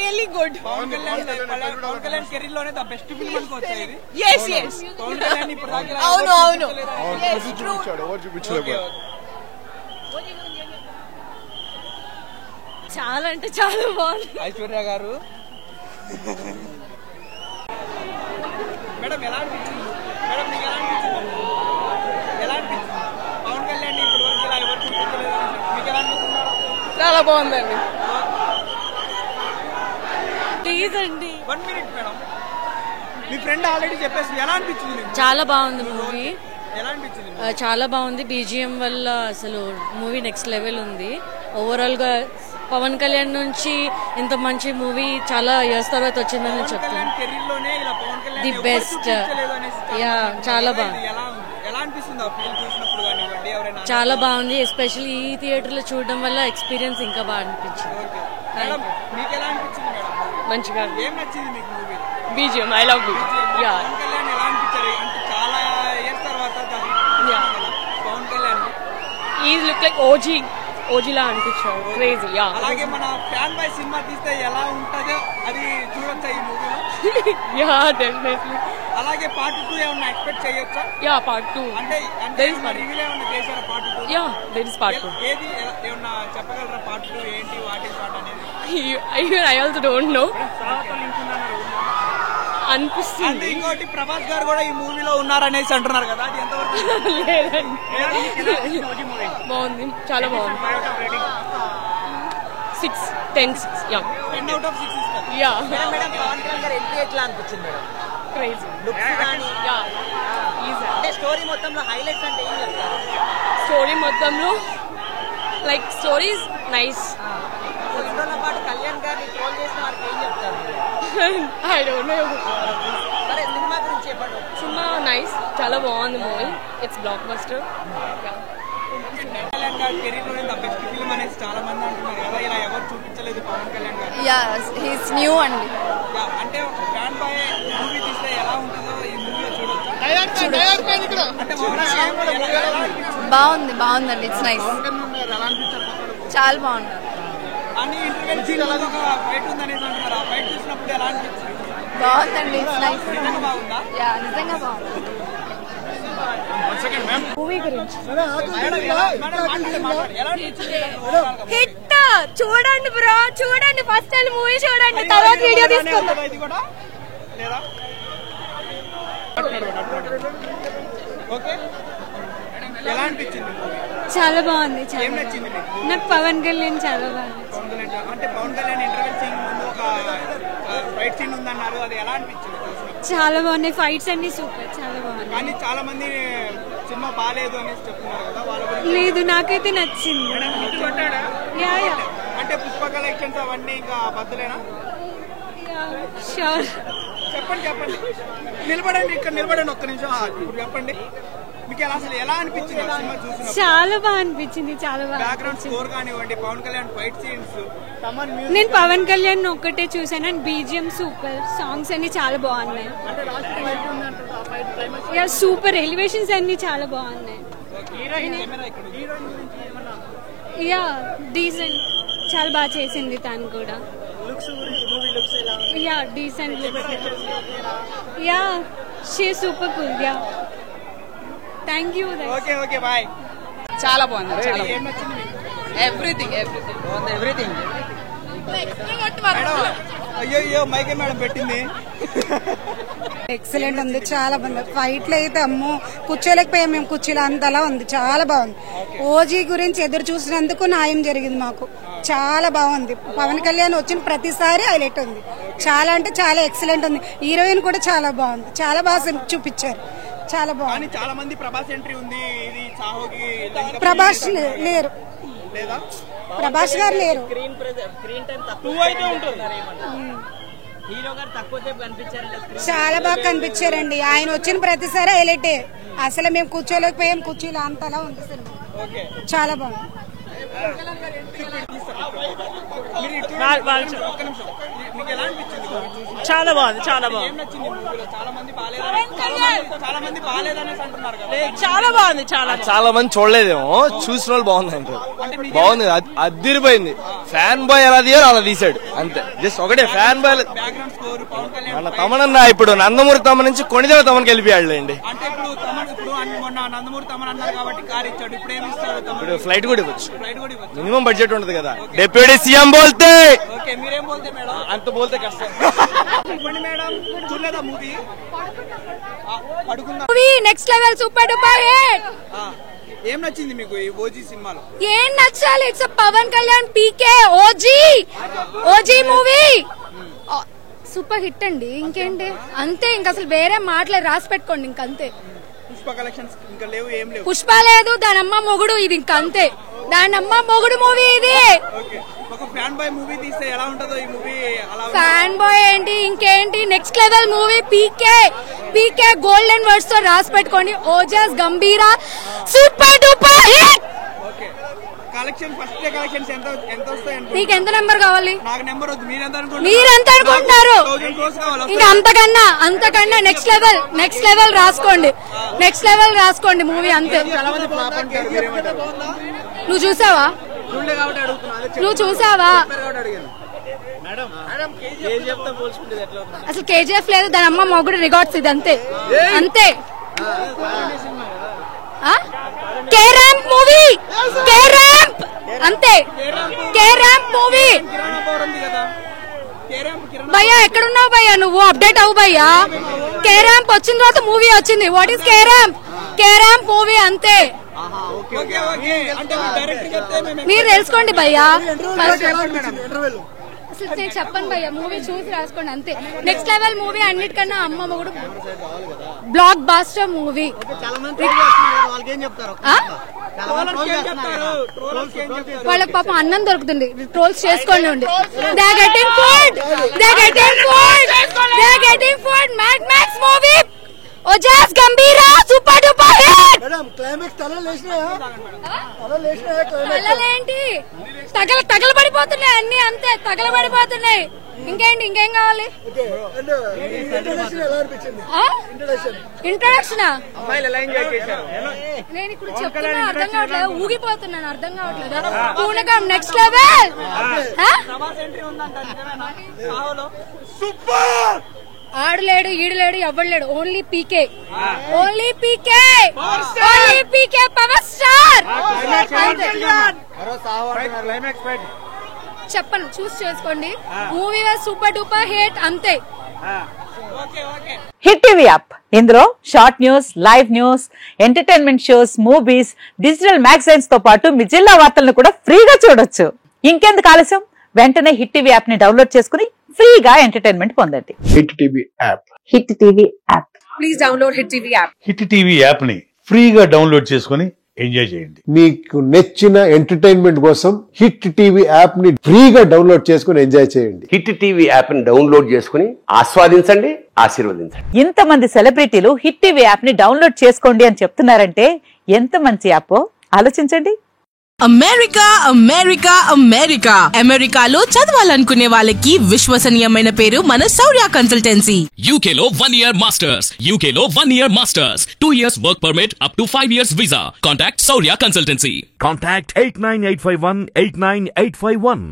really good. Pawan Kalyan career లోనే the best film అనుకోవచ్చు ఇది. Yes. పవన్ కళ్యాణ్ ఇప్పుడు అవును. Yes, true. ఎవరు చూపించలేదు. చాలా అంటే చాలా బాగుంది. ఐశ్వర్య గారు మేడం ఎలా అనిపించింది? మేడం మీకు ఎలా అనిపించింది? పవన్ కళ్యాణ్ ఇప్పుడు వరకు ఇలా ఎవరు చూపించలేదు, మీకు ఎలా అనిపిస్తున్నారు? చాలా బాగుందండి. అండి 1 minute మేడం. మీ ఫ్రెండ్ ఆల్రెడీ చెప్పేసి ఎలా అనిపించింది? చాలా బాగుంది మూవీ. ఎలా అనిపించింది? చాలా బాగుంది. బీజిఎం వల్ల అసలు మూవీ నెక్స్ట్ లెవెల్ ఉంది. ఓవరాల్ గా పవన్ కళ్యాణ్ నుంచి ఇంత మంచి మూవీ చాలా ఇయర్స్ తర్వాత వచ్చిందని చెప్తాను. The best. యా చాలా బాగుంది. చాలా బాగుంది. ఎస్పెషల్లీ ఈ థియేటర్ లో చూడడం వల్ల ఎక్స్పీరియన్స్ ఇంకా బాగా అనిపించింది. మంచిగా BGM. I love BGM. Yeah చాలా ఇయర్స్ తర్వాత ఈ లుక్ లైక్ ఓజీలా అనిపించాడు. క్రేజీ. యా అలాగే మన ఫ్యాన్ బాయ్ సినిమా తీస్తే ఎలా ఉంటుందో అది చూడొచ్చా ఈ మూవీలో? Yeah definitely. అలాగే పార్ట్ 2 ఏమన్నా ఎక్స్పెక్ట్ చేయొచ్చా? యా పార్ట్ 2 అంటే రివీల్ ఏమన్నా చేశారా part 2? Yeah there is part 2. ఏది ఏమన్నా చెప్పగలరా పార్ట్ 2 ఏంటి, వాట్ ఇస్ వాట్ అనేది? I also don't know. అనిపిస్తుంది. ఇంకోటి ప్రభాస్ గారు కూడా ఈ మూవీలో ఉన్నారనేసి అంటున్నారు కదా, అది ఎంతవరకు? బాగుంది. చాలా బాగుంది. 6 10 యా 10 out of 6 ఇస్తారు. యా మేడం పవన్ కళ్యాణ్ గారు ఎంట్రీ ఎట్లా అనిపించింది మేడం? క్రేజీ. లుక్స్ గాని యా ఈజీ. అంటే స్టోరీ మొత్తంలో హైలైట్స్ అంటే ఏం చెప్తారు? స్టోరీ మొత్తంలో లైక్ స్టోరీ ఇస్ నైస్. రెండోళ్ళ పాటు కళ్యాణ్ గారిని ట్రోల్ చేసిన వారికి ఏం చెప్తారు? I don't know. సరే సినిమా గురించి చెప్పండి. Cinema nice. చాలా బాగుంది movie. It's block buster. Kalyan గారి కెరీర్ లోనే ద బెస్ట్ ఫిల్మ్ అనేసి చాలా మంది అంటున్నారు కదా, ఇలా ఎవరు చూపించలేదు పవన్ కళ్యాణ్ గారు. యా హీస్ న్యూ అండి. అంటే ఫ్యాన్ బాయ్ మూవీ తీస్తే ఎలా ఉంటుందో ఈ మూవీలో చూడొచ్చు. అంటే బాగుందండి. It's nice. చాలా బాగుంది. అన్ని ఇంటర్వెల్ ఒక ఫైట్ ఉందనేసి అంటున్నారు. ఆ ఫైట్ చూసినప్పుడు ఎలా అనిపించింది? బాగుందండి. It's nice. నిజంగా బాగుందా? యా నిజంగా బాగుంది. మూవీ గురించి హిట్ చూడండి బ్రో, చూడండి. ఫస్ట్ వెళ్ళి మూవీ చూడండి, తర్వాత వీడియో తీసుకుందాం. ఇది కూడా లేదా? ఓకే ఎలా అనిపించింది? చాలా బాగుంది. ఏం నచ్చింది మీకు? నాకు పవన్ కళ్యాణ్ చాలా బాగుంది. అంటే పవన్ కళ్యాణ్ ఇంటర్వెల్ సీన్ ముందు ఒక ఫైట్ సీన్ ఉందన్నారు, అది ఎలా అనిపించింది? చాలా బాగున్నాయి. ఫైట్స్ అన్ని సూపర్. చాలా బాగున్నాయి. కానీ చాలా మంది సినిమా బాగాలేదు అనేసి చెప్తున్నారు కదా, వాళ్ళ లేదు నాకైతే నచ్చింది. యా అంటే పుష్ప కలెక్షన్స్ అవన్నీ ఇంకా బద్దలేనా? షూర్. చెప్పండి నిలబడండి, ఇక్కడ నిలబడండి ఒక్క నిమిషం. ఇప్పుడు చెప్పండి మీకు అసలు ఎలా అనిపించింది సినిమా చూసినప్పుడు? చాలా బాగా అనిపించింది. చాలా బాగా. బ్యాక్గ్రౌండ్ స్కోర్ కానివ్వండి, పవన్ కళ్యాణ్ ఫైట్ సీన్స్. నేను పవన్ కళ్యాణ్ ఒక్కటే చూసాను అండ్ బీజిఎం సూపర్. సాంగ్స్ అన్ని చాలా బాగున్నాయి. Yeah super. ఎలివేషన్స్ అన్ని చాలా బాగున్నాయి. Yeah decent. చాలా బాగా చేసింది తను కూడా. Yeah decent. Yeah she super cool. Yeah thank you. Okay bye. చాలా బాగుంది. చాలా ఏం నచ్చింది మీకు? ఎవ్రీథింగ్ అయ్యో మైకే మేడం పెట్టింది. ఎక్సలెంట్ ఉంది. చాలా బాగుంది. ఫైట్లు అయితే అమ్మో కూర్చోలేకపోయాం మేము. కుర్చీలో అంతలా ఉంది. చాలా బాగుంది. ఓజీ గురించి ఎదురు చూసినందుకు న్యాయం జరిగింది మాకు. చాలా బాగుంది. పవన్ కళ్యాణ్ వచ్చిన ప్రతిసారి హైలైట్ ఉంది. చాలా అంటే చాలా ఎక్సలెంట్ ఉంది. హీరోయిన్ కూడా చాలా బాగుంది. చాలా బాగా చూపించారు. చాలా బాగుంది. చాలా మంది ప్రభాస్ ఎంట్రీ ఉంది. ఇది సాహోకి ప్రభాస్ లేరు. లేదా? ప్రభాస్ గారు లేరు. స్క్రీన్ టైం తక్కువ అయితే ఉంటుంది. హీరో గారు తక్కువ సేపు కనిపించారంటే చాలా బాగా కనిపించారండి. ఆయన వచ్చిన ప్రతిసారి హైలైటే. అసలు మేము కూర్చోలేకపోయాం. కుర్చీలో అంతలా ఉంది సినిమా. చాలా బాగుంది. చాలా బాగుంది. చాలా బాగుంది. చాలా బాగుంది. చాలా మంది చూడలేదేమో, చూసిన వాళ్ళు బాగుంది అంటారు. బాగుంది, అదిరిపోయింది. ఫ్యాన్ బాయ్ ఎలా తీయాలో అలా తీసాడు అంతే. జస్ట్ ఒకటే fan boy. Background score Pawan Kalyan మన తమనన్న ఇప్పుడు నందమూరి తమ నుంచి కొణిదేవ తమకి వెళ్ళిపోయాడులేండి. అంటే ఇప్పుడు మొన్న నందమూరి తమన్ అన్నారు కాబట్టి కార్ ఇచ్చాడు, ఇప్పుడు ఏమి ఇస్తాడు? ఇప్పుడు ఫ్లైట్ కూడా ఇవ్వచ్చు. ఫ్లైట్ కూడా ఇవ్వచ్చు. మినిమం బడ్జెట్ ఉంటుంది కదా. డిప్యూటీ సీఎం బోల్తే ఓకే, మీరేం బోల్తే మేడం? అంత బోల్తే కష్టం. ఇవ్వండి మేడం. చూడలేదా మూవీ? పడుకుందా? Movie next level super duper hit. ఏం నచ్చింది మీకు ఈ ఓజీ సినిమాలో? ఏం నచ్చాలి? It's Pawan Kalyan PK OG movie super hit అండి. ఇంకేంటి అంతే, ఇంక అసలు వేరే మాటలే, రాసి పెట్టుకోండి ఇంకంతే. పుష్ప కలెక్షన్స్ ఇంకా లేవు, ఏం లేవు. పుష్ప లేదు, దాని అమ్మ మొగుడు ఇది ఇంకంతే. దాని అమ్మ మొగుడు మూవీ ఇది. ఓకే, ఒక ఫ్యాన్ బాయ్ మూవీ తీస్తే ఎలా ఉంటుందో ఈ మూవీ అలా. ఫ్యాన్ బాయ్ ఏంటి, ఇంకేంటి, next level movie PK golden words తో రాసి పెట్టుకోండి. Ojas Gambhira super duper hit. Okay, collection first day collections ఎంత వస్తాయి? నీకు ఎంత నెంబర్ కావాలి? నాకు నెంబర్ వద్దు, మీరెంత అనుకుంటున్నారు? 1000 crores కావాలి. ఇంకా అంతకన్నా నెక్స్ట్ లెవెల్ రాసుకోండి. నెక్స్ట్ లెవెల్ రాసుకోండి మూవీ అంతే. నువ్వు చూసావా? అసలు కేజీఎఫ్ లేదు, దాని అమ్మ మొగుడు రికార్డ్స్ ఇది అంతే. కే ర్యాంప్ మూవీ అంతే. K ramp movie. భయ్యా ఎక్కడున్నావు భయ్యా? నువ్వు అప్డేట్ అవ్వు భయ్యా. కే ర్యాంప్ వచ్చిన తర్వాత మూవీ వచ్చింది. What is K ramp movie అంతే. మీరు తెలుసుకోండి భయ్యా. అసలు నేను చెప్పను భయ్యా, మూవీ చూసి రాసుకోండి అంతే. నెక్స్ట్ లెవెల్ మూవీ అన్నిటికన్నా అమ్మ మొగుడు బ్లాక్ బాస్టర్ మూవీ. వాళ్ళకి పాపం అన్నం దొరుకుతుంది, ట్రోల్స్ చేసుకోండి. They getting food. Mad Max movie Ojas Gambhira super duper hit. తలలేంటి తగలబడిపోతున్నాయి అన్ని అంతే, తగలబడిపోతున్నాయి. ఇంకేం కావాలి? ఇంట్రొడక్షన్ నేను ఇప్పుడు చెప్తున్నా, అర్థం కావట్లేదు, ఊగిపోతున్నాను, అర్థం కావట్లేదు. పూనకం next level. ఆడలేడు, ఈడలేడు, ఎవ్వలేడు, only PK power star. చెప్పను, చూస్ చేసుకోండి. మూవీ సూపర్ డూపర్ హిట్ అంతే. హిట్ టీవీ యాప్, ఇందులో short news, live news, entertainment shows, movies, digital magazines తో పాటు మీ జిల్లా వార్తలను కూడా ఫ్రీగా చూడొచ్చు. ఇంకెందుకు ఆలస్యం, వెంటనే హిట్ టీవీ యాప్ ని డౌన్లోడ్ చేసుకుని ఫ్రీగా ఎంటర్టైన్మెంట్ పొందండి. Hit TV app. Hit TV app. Please download hit TV app. Hit TV app ని ఫ్రీగా డౌన్లోడ్ చేసుకుని ఎంజాయ్ చేయండి. మీకు నచ్చిన ఎంటర్టైన్మెంట్ కోసం హిట్ టీవీ యాప్ ని ఫ్రీగా డౌన్లోడ్ చేసుకుని ఎంజాయ్ చేయండి. హిట్ టీవీ యాప్ ని డౌన్లోడ్ చేసుకుని ఆస్వాదించండి, ఆశీర్వదించండి. ఇంతమంది సెలబ్రిటీలు హిట్ టీవీ యాప్ ని డౌన్లోడ్ చేసుకోండి అని చెప్తున్నారంటే ఎంత మంచి యాప్ ఆలోచించండి. అమెరికాలో చదవాలనుకునే వాళ్ళకి విశ్వసనీయమైన పేరు మన శౌర్య కన్సల్టెన్సీ. యూకేలో 1 year masters, 2 years work permit up to 5 years visa. Contact Shaurya consultancy. Contact 89851 89851.